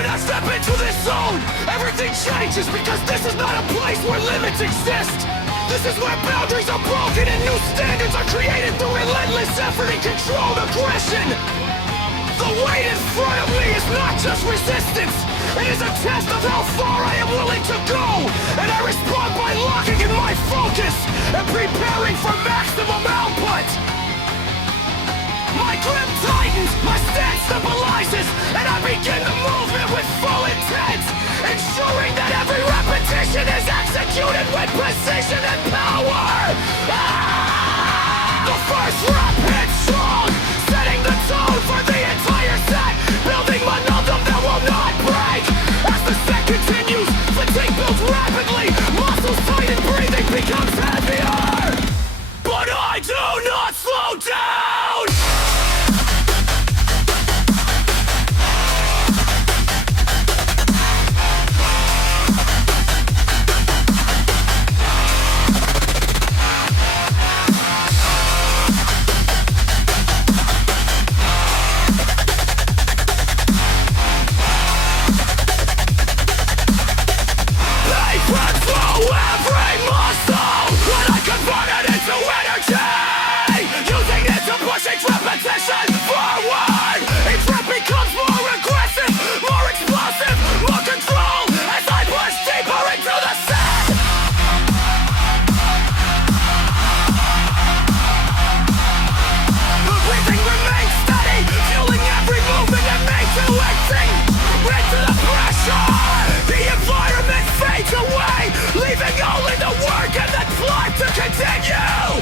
moment I step into this zone, everything changes because this is not a place where limits exist. This is where boundaries are broken and new standards are created through relentless effort and controlled aggression. The weight in front of me is not just resistance, it is a test of how far I am willing to go, and I respond by locking in my focus and preparing for maximum output. My grip tightens, my stance stabilizes, and I begin the movement with full intent, ensuring that every repetition is executed with precision and power. The first rep hits strong, setting the tone for the entire set, building momentum that will not break. As the set continues, fatigue builds rapidly, muscles tighten, breathing becomes heavier. But I do not slow down! Repetition forward! Each rep becomes more aggressive, more explosive, more control as I push deeper into the set! The breathing remains steady, fueling every movement and matrixing into the pressure! The environment fades away, leaving only the work and the drive to continue!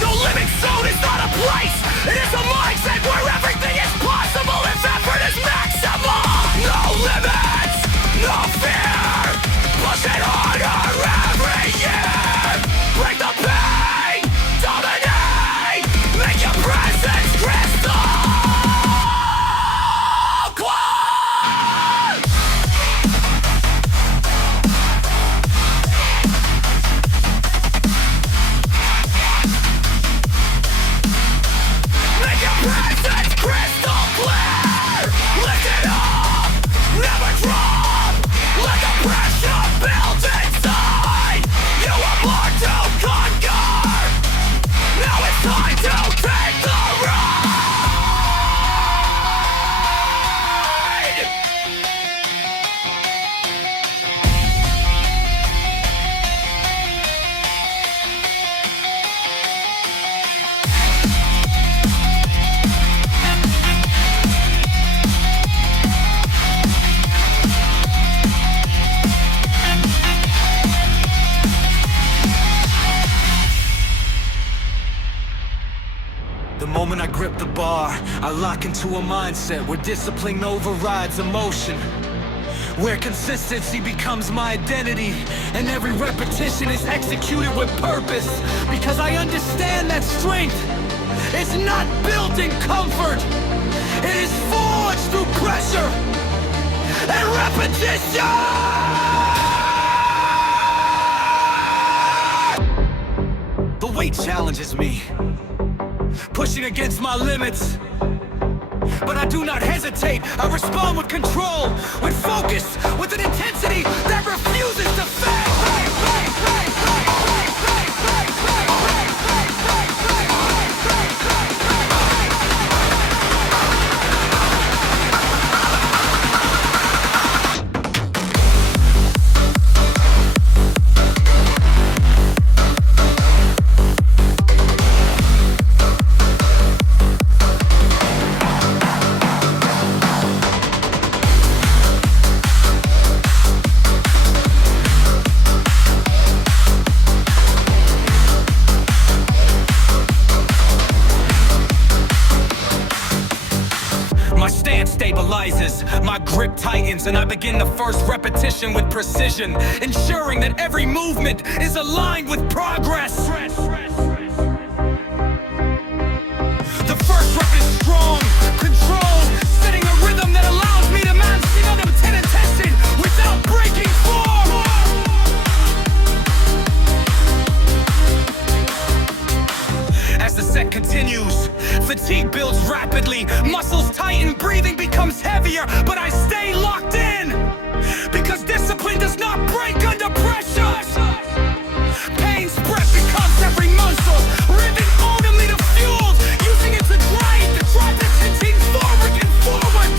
No limit zone is not a place, it is a mindset where everything is possible if effort is maximal. No limits, no fear, push it harder every year. Break the pain, dominate, make your presence crystal clear. Presence crystal clear. Lift it up, never drop. Let the pressure build inside. You are born to conquer. Now it's time to take the ride. The moment I grip the bar, I lock into a mindset where discipline overrides emotion, where consistency becomes my identity, and every repetition is executed with purpose, because I understand that strength is not built in comfort, it is forged through pressure and repetition! The weight challenges me, pushing against my limits, but I do not hesitate. I respond with control, with focus, with an intensity that refuses to fail. Stabilizes, my grip tightens, and I begin the first repetition with precision, ensuring that every movement is aligned with progress. The first rep is strong, controlled, setting a rhythm that allows me to maximum tension without breaking form. As the set continues. Fatigue builds rapidly, muscles tighten, breathing becomes heavier, but I stay locked in, because discipline does not break under pressure. Pain spread becomes every muscle, rivet only to fuel, using it to drive the team forward and forward.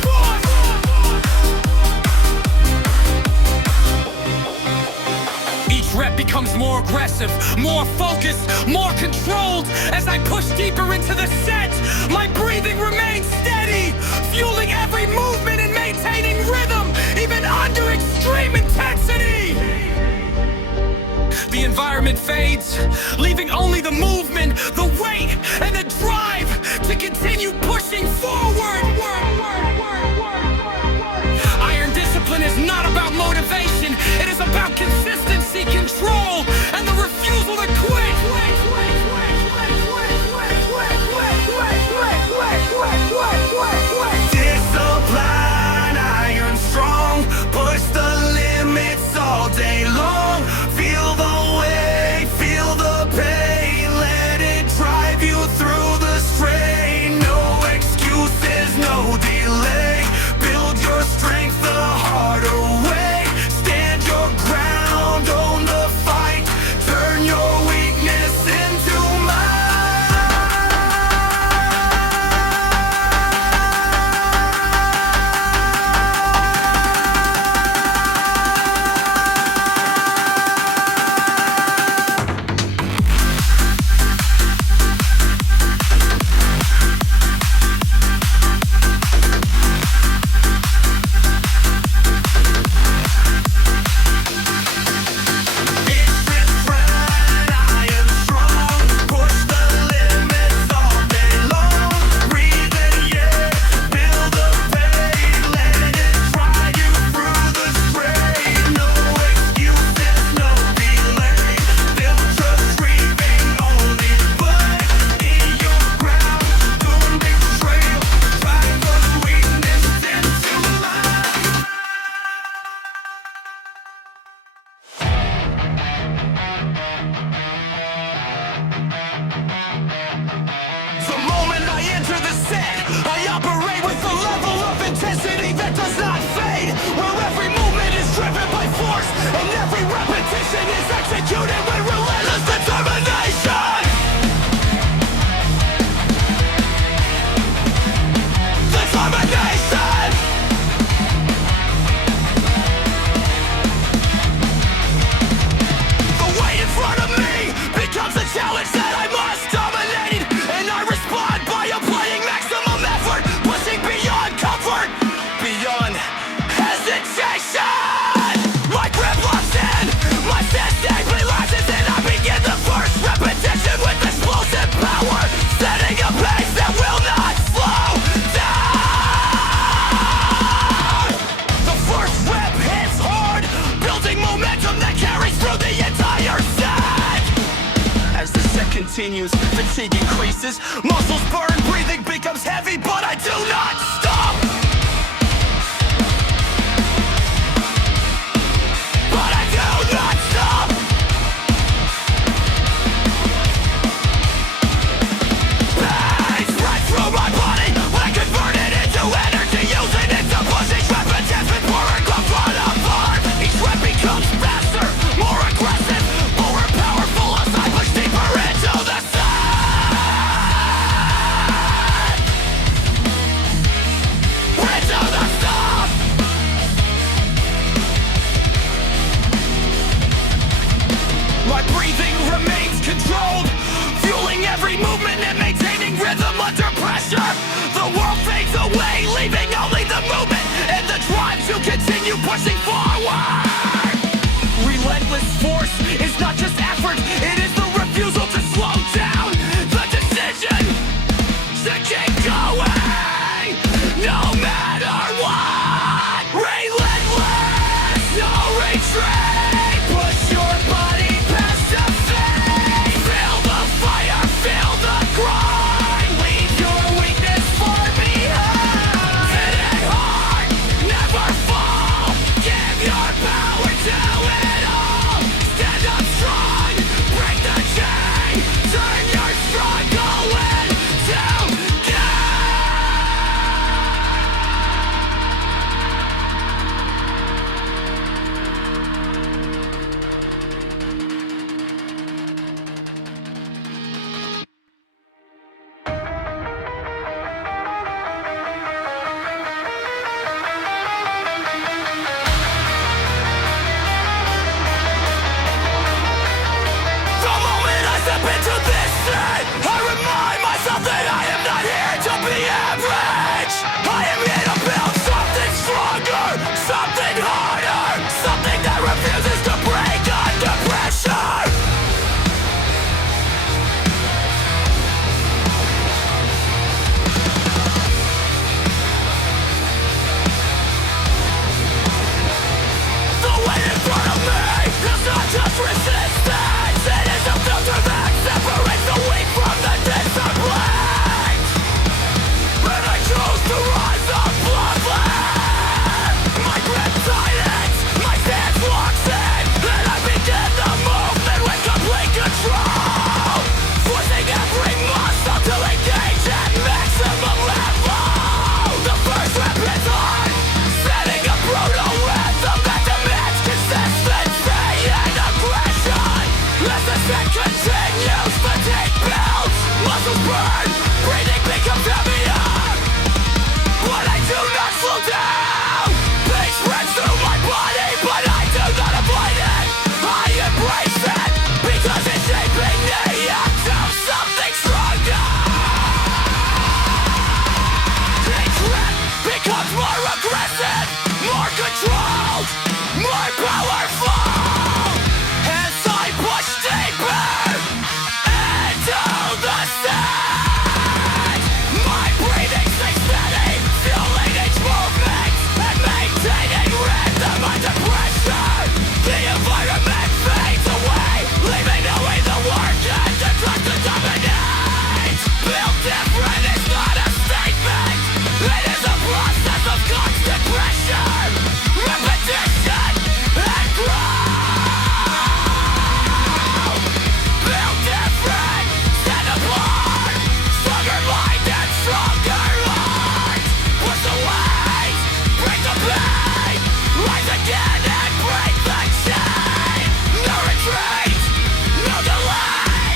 Each rep becomes more aggressive, more focused, more controlled. As I push deeper into the set, my breathing remains steady, fueling every movement and maintaining rhythm, even under extreme intensity. The environment fades, leaving only the movement, the weight, and the drive to continue pushing forward. Iron discipline is not about motivation, it is about consistency, control, and the refusal to quit. Discipline, iron strong, push the limits all day long. Feel the way, feel the pain, let it drive you through the strain. No excuses, no delay, build your strength the harder way. Stand your ground, own the fight, turn your weakness into might. Is executed with relentless determination. Determination. The way in front of me becomes a challenge that I must dominate, and I respond by applying maximum effort, pushing beyond comfort, beyond hesitation. My grip locks in, my stance deeply rises, and I begin the first repetition with explosive power, setting a pace that will not slow down. The first rep hits hard, building momentum that carries through the entire set. As the set continues, fatigue increases, muscles burn, breathing becomes heavy, but I do not stop. Movement and maintaining rhythm under pressure. The world fades away, leaving only the movement and the drive to continue pushing forward. Relentless force is not just effort, it is the refusal to slow down. The decision to keep going, no matter what. Relentless, no retreat. Push your body past defeat. Feel the fire, feel the grind. Leave your weakness far behind. Hit it hard, never fall. Give your power to it all. Stand up strong, break burn. Breathing becomes heavier, but I do not slow down. Pain spreads through my body, but I do not avoid it. I embrace it, because it's shaping the act of something stronger. Each rep becomes more aggressive, more controlled, more powerful. As I push deeper into the sand, my breathing stays steady, fueling each movement and maintaining rhythm under pressure. The environment fades away, leaving only the work and the drive to dominate. Built different is not a statement, it is a process of constant pressure, repetition and growth. Built different, stand apart, stronger mind and stronger heart. Push the weight, break the pain, rise again and break the chain. No retreat, no delay,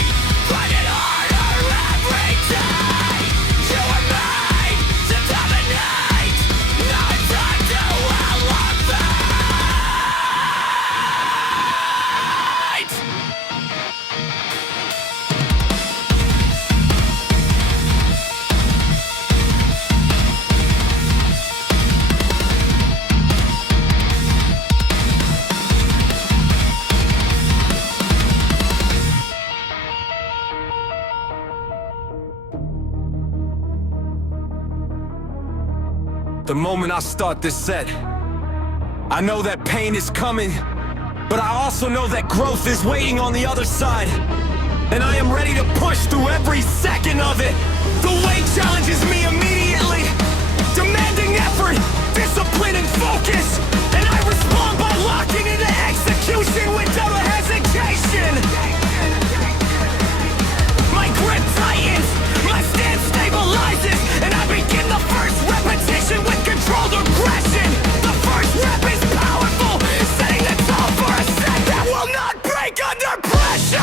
grind it harder every day. You are made to dominate, no time to elevate. The moment I start this set, I know that pain is coming, but I also know that growth is waiting on the other side. And I am ready to push through every second of it. The weight challenges me immediately, demanding effort, discipline, and focus. And I respond by locking into execution without a hesitation. My grip tightens, my stance stabilizes, and I begin the first repetition with controlled aggression. The first rep is powerful, setting the tone for a set that will not break under pressure.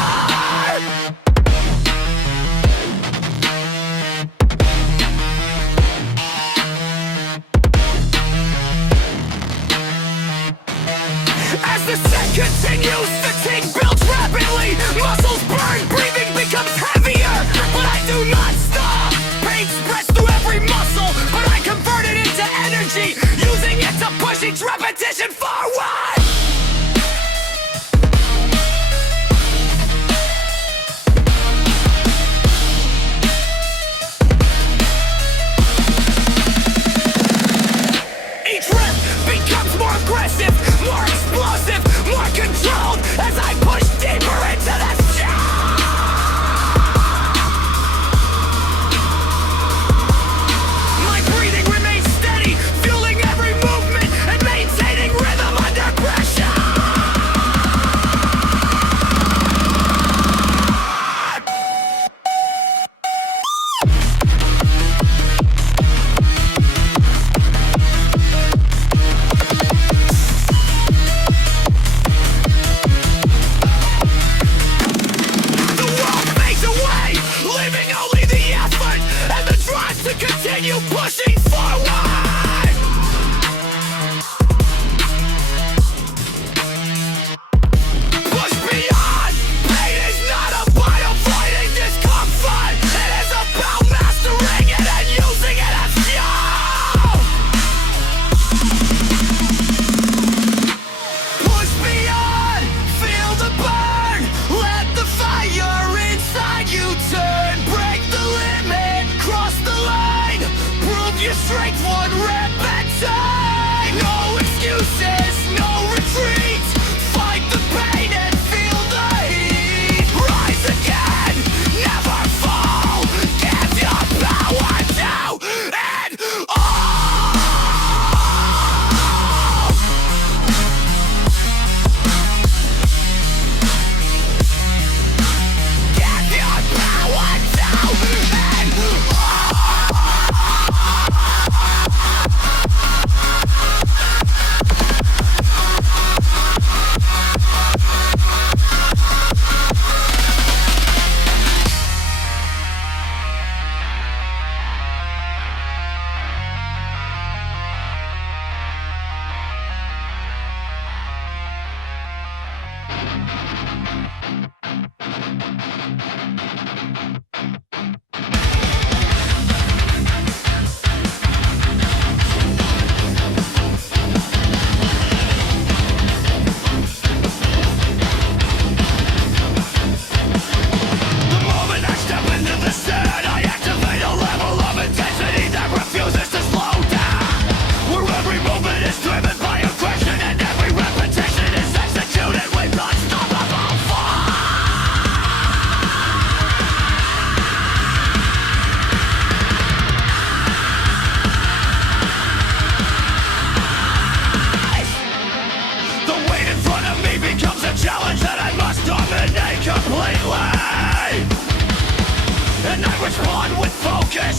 and I respond with focus,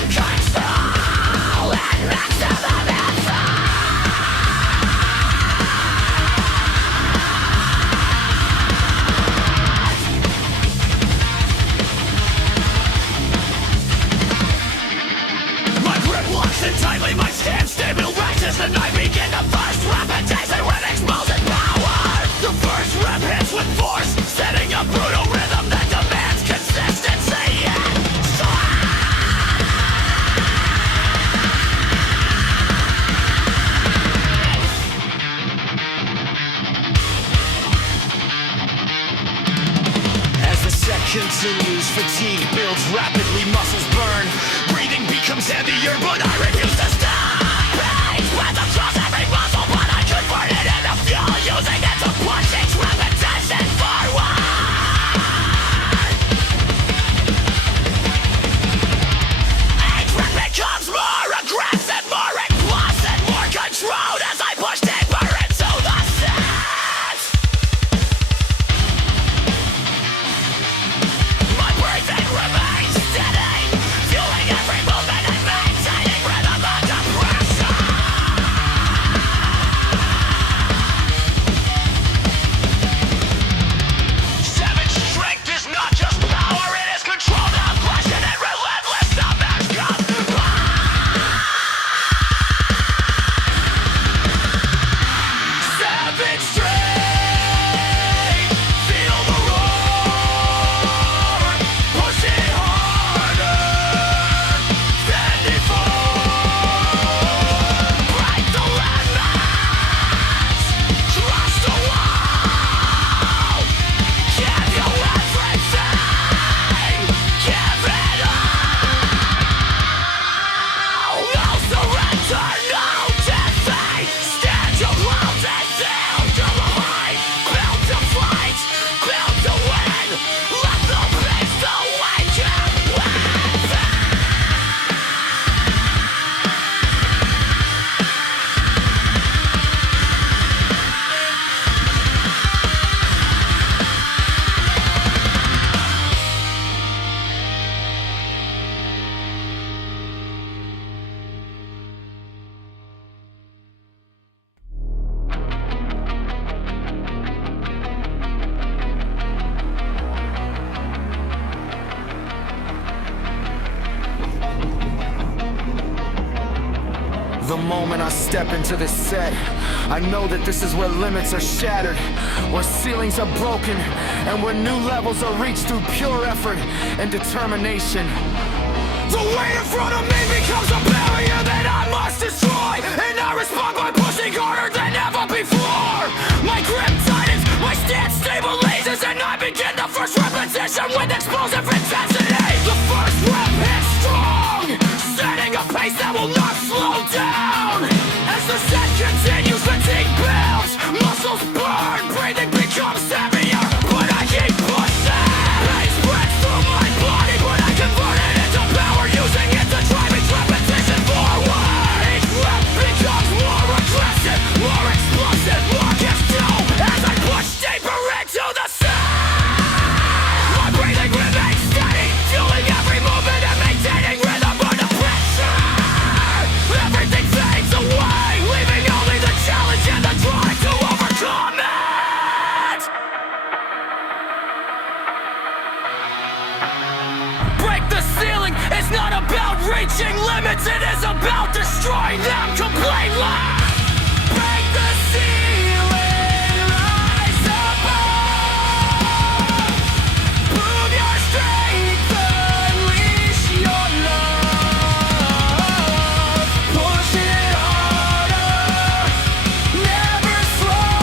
control, and maximum effort. My grip locks in tightly, my stance stable rises, and I begin the first repetition with explosive power. The first rep hits with force, setting a brutal rhythm that demands consistency and strength. As the set continues, fatigue builds rapidly, muscles burn. Breathing becomes heavier, but I refuse to stop. Pain spreads across every muscle, but I convert it into fuel, using it to push each repetition forward. Each rep becomes more aggressive, more explosive, more controlled as I push deeper into the set. My breathing remains steady, fueling every movement and maintaining rhythm under pressure. Savage strength is not just power, it is controlled aggression and relentless America. Savage strength, feel the roar, push it harder, standing firm, break the limits, cross the wall, give you everything, give it all, no surrender, no defeat, stand your ground and sail to the height, built to fight, built to win, let the beast awaken within. The moment I step into this set, I know that this is where limits are shattered, where ceilings are broken, and where new levels are reached through pure effort and determination. The weight in front of me becomes a barrier that I must destroy, and I respond by pushing harder than ever before. My grip tightens, my stance stabilizes, and I begin the first repetition with explosive intensity. The first rep hits strong, setting a pace that will not slow down. As the set continues, fatigue builds, muscles burn, breathing becomes heavier, but I keep pushing. Pain spreads through my body, but I convert it into power, using it to drive each repetition forward. Each rep becomes more aggressive, more explosive, more control as I push deeper into the set. My breathing remains steady, fueling every movement and maintaining rhythm under pressure. Everything fades away, leaving only the challenge and the drive to overcome it. Break the ceiling, it's not about reaching limits, it is about destroying them completely. Break the ceiling, rise above, prove your strength, unleash your love, push it harder, never slow,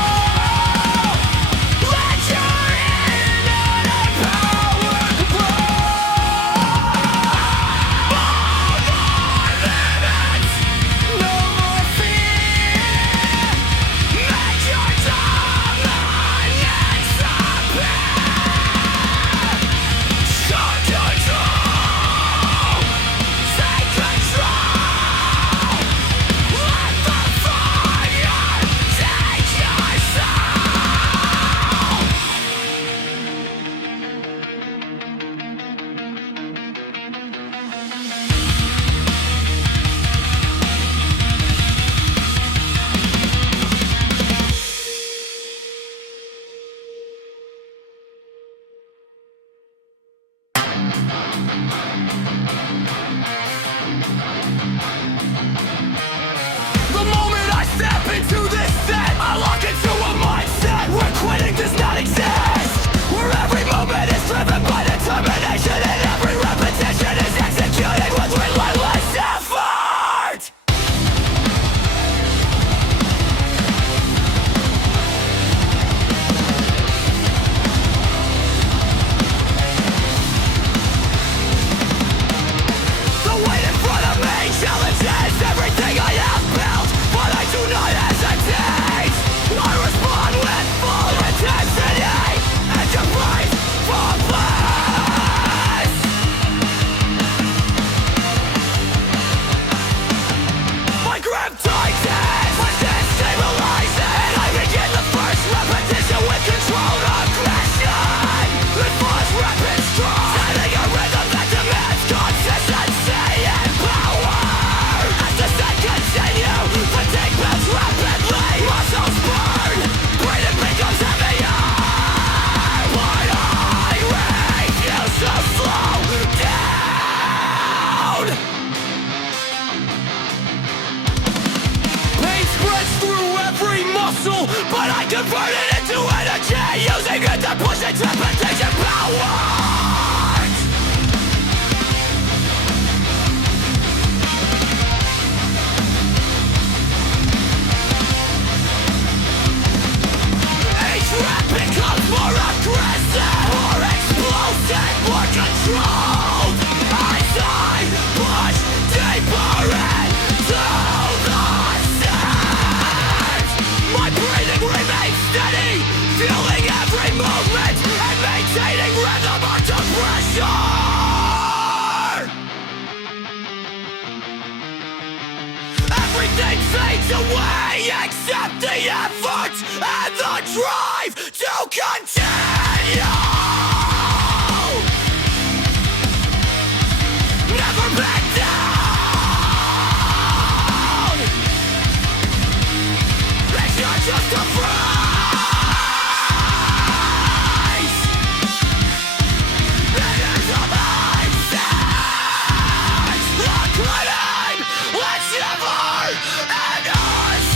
let your inner power grow. No more limits, no more fear. Convert it into energy, using it to push interpretation powers. Each rep becomes more aggressive, more explosive, more controlled. As I push deeper into the set, my breathing remains steady, fueling every movement and maintaining rhythm under pressure. Everything fades away except the effort and the drive to continue. Never back down. It's not just a phrase. It is a mindset. A claim. Let's never end us.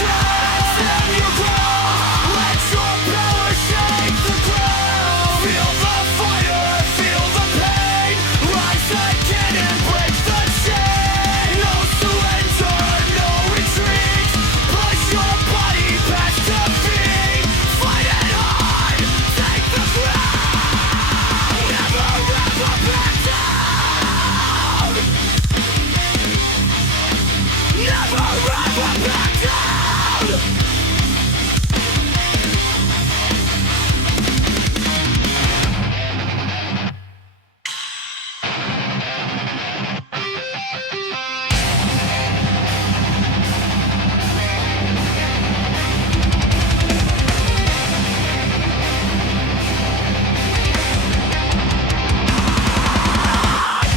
Transcend your growth. Let your power shake the ground. Feel the fire, feel the pain. Rise again and break the chain. No surrender, no retreat. Push your body past defeat. Fight it hard, take the ground. Never ever back down. Never ever back down.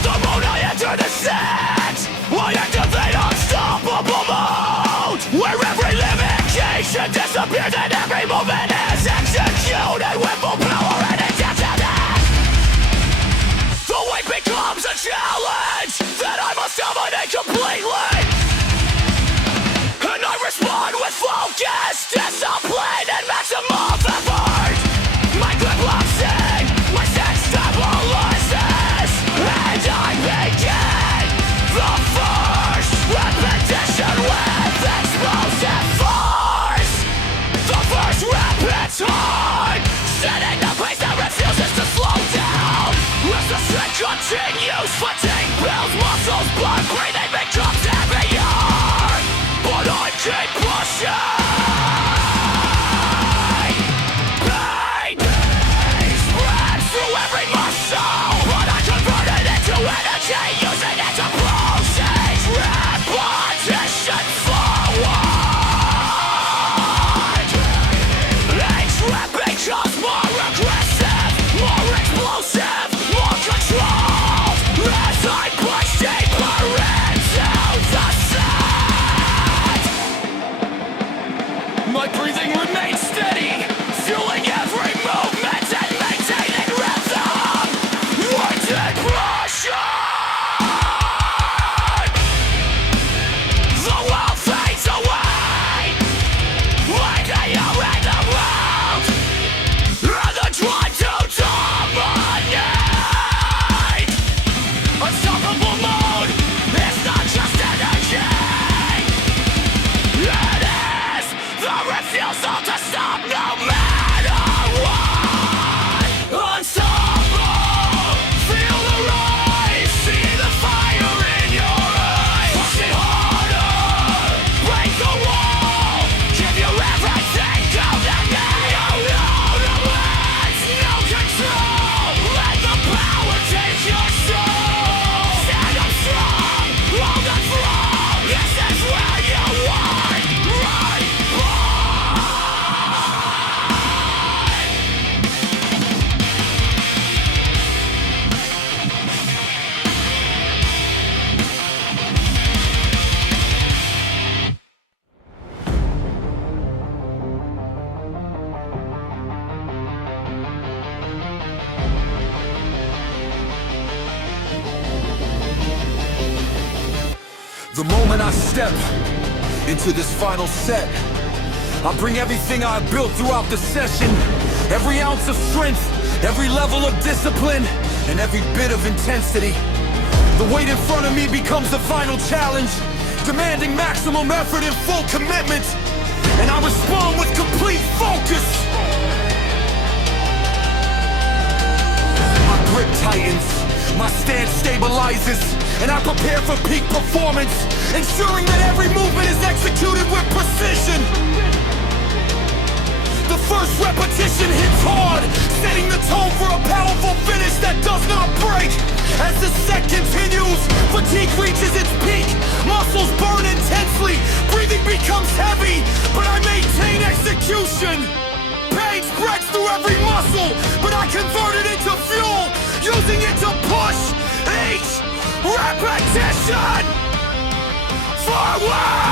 The moment I enter the set, I activate unstoppable mode, where every limitation disappears and every movement is executed with full power and intensity. The weight becomes a challenge that I must dominate completely, and I respond with focus, discipline, and maximum effort. My grip locks in, my sense stabilizes, and I begin the first repetition with explosive force. The first rep hits hard, setting the pace that refuses to slow down. As the set continues, fatigue builds muscles, blood breathing becomes heavier, but I keep pushing. Pain spreads through every muscle, but I convert it into energy, using it to proceed. Repetition forward. Each rep becomes more aggressive, more explosive, more controlled, as I push deeper into the set. My breathing remains steady, fueling every movement and maintaining rhythm. Wanted pressure. The world fades away, like they are in the world, and the drive to dominate. Unstoppable mode is not just energy. It is the refusal to stop no matter what. Unstoppable, feel the rise, see the fire in your eyes. Push it harder, break the wall, give your everything, go to me. No limits, no control, let the power take your soul. Stand up strong, hold the throne, this is where you want, right? The moment I step into this final set, I bring everything I built throughout the session, every ounce of strength, every level of discipline, and every bit of intensity. The weight in front of me becomes the final challenge, demanding maximum effort and full commitment, and I respond with complete focus. My grip tightens, my stance stabilizes, and I prepare for peak performance, ensuring that every movement is executed with precision. The first repetition hits hard, setting the tone for a powerful finish that does not break. As the set continues, fatigue reaches its peak, muscles burn intensely, breathing becomes heavy, but I maintain execution. Pain spreads through every muscle, but I convert it into fuel, using it to push each repetition forward!